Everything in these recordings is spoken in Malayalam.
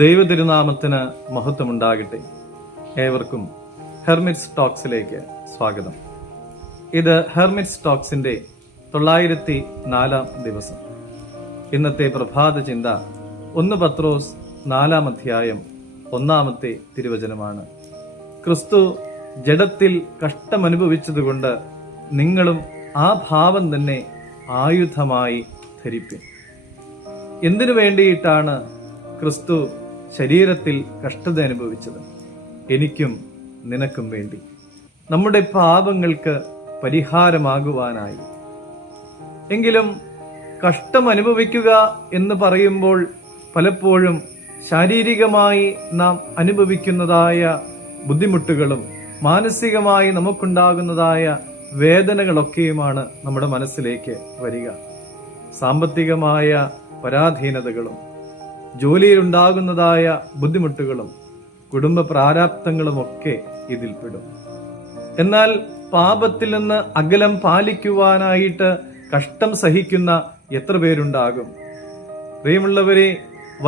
ദൈവതിരുനാമത്തിന് മഹത്വമുണ്ടാകട്ടെ. ഏവർക്കും ഹെർമിറ്റ്സ് ടോക്സിലേക്ക് സ്വാഗതം. ഇത് ഹെർമിറ്റ്സ് ടോക്സിന്റെ 904 ദിവസം. ഇന്നത്തെ പ്രഭാത ചിന്ത 1 പത്രോസ് 4 അധ്യായം 1 തിരുവചനമാണ്. ക്രിസ്തു ജഡത്തിൽ കഷ്ടമനുഭവിച്ചതുകൊണ്ട് നിങ്ങളും ആ ഭാവം തന്നെ ആയുധമായി ധരിപ്പിൻ. എന്തിനു വേണ്ടിയിട്ടാണ് ക്രിസ്തു ശരീരത്തിൽ കഷ്ടത അനുഭവിച്ചത്? എനിക്കും നിനക്കും വേണ്ടി, നമ്മുടെ പാപങ്ങൾക്ക് പരിഹാരമാകുവാനായി. എങ്കിലും കഷ്ടം അനുഭവിക്കുക എന്ന് പറയുമ്പോൾ പലപ്പോഴും ശാരീരികമായി നാം അനുഭവിക്കുന്നതായ ബുദ്ധിമുട്ടുകളും മാനസികമായി നമുക്കുണ്ടാകുന്നതായ വേദനകളൊക്കെയുമാണ് നമ്മുടെ മനസ്സിലേക്ക് വരിക. സാമ്പത്തികമായ പരാധീനതകളും ജോലിയിലുണ്ടാകുന്നതായ ബുദ്ധിമുട്ടുകളും കുടുംബ പ്രാരാബ്ധങ്ങളുമൊക്കെ ഇതിൽപ്പെടും. എന്നാൽ പാപത്തിൽ നിന്ന് അകലം പാലിക്കുവാനായിട്ട് കഷ്ടം സഹിക്കുന്ന എത്ര പേരുണ്ടാകും? പ്രിയമുള്ളവരെ,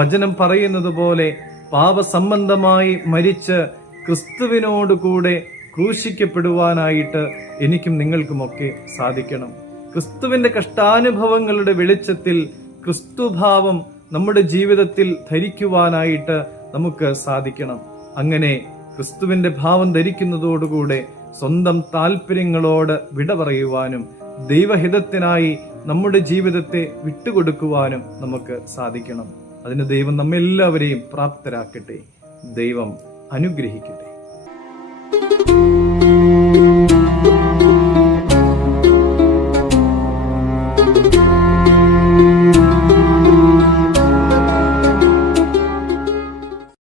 വചനം പറയുന്നത് പോലെ പാപസംബന്ധമായി മരിച്ച് ക്രിസ്തുവിനോടുകൂടെ ക്രൂശിക്കപ്പെടുവാനായിട്ട് എനിക്കും നിങ്ങൾക്കുമൊക്കെ സാധിക്കണം. ക്രിസ്തുവിന്റെ കഷ്ടാനുഭവങ്ങളുടെ വെളിച്ചത്തിൽ ക്രിസ്തുഭാവം നമ്മുടെ ജീവിതത്തിൽ ധരിക്കുവാനായിട്ട് നമുക്ക് സാധിക്കണം. അങ്ങനെ ക്രിസ്തുവിന്റെ ഭാവം ധരിക്കുന്നതോടുകൂടെ സ്വന്തം താല്പര്യങ്ങളോട് വിട പറയുവാനും ദൈവഹിതത്തിനായി നമ്മുടെ ജീവിതത്തെ വിട്ടുകൊടുക്കുവാനും നമുക്ക് സാധിക്കണം. അതിന് ദൈവം നമ്മെല്ലാവരെയും പ്രാപ്തരാക്കട്ടെ. ദൈവം അനുഗ്രഹിക്കട്ടെ.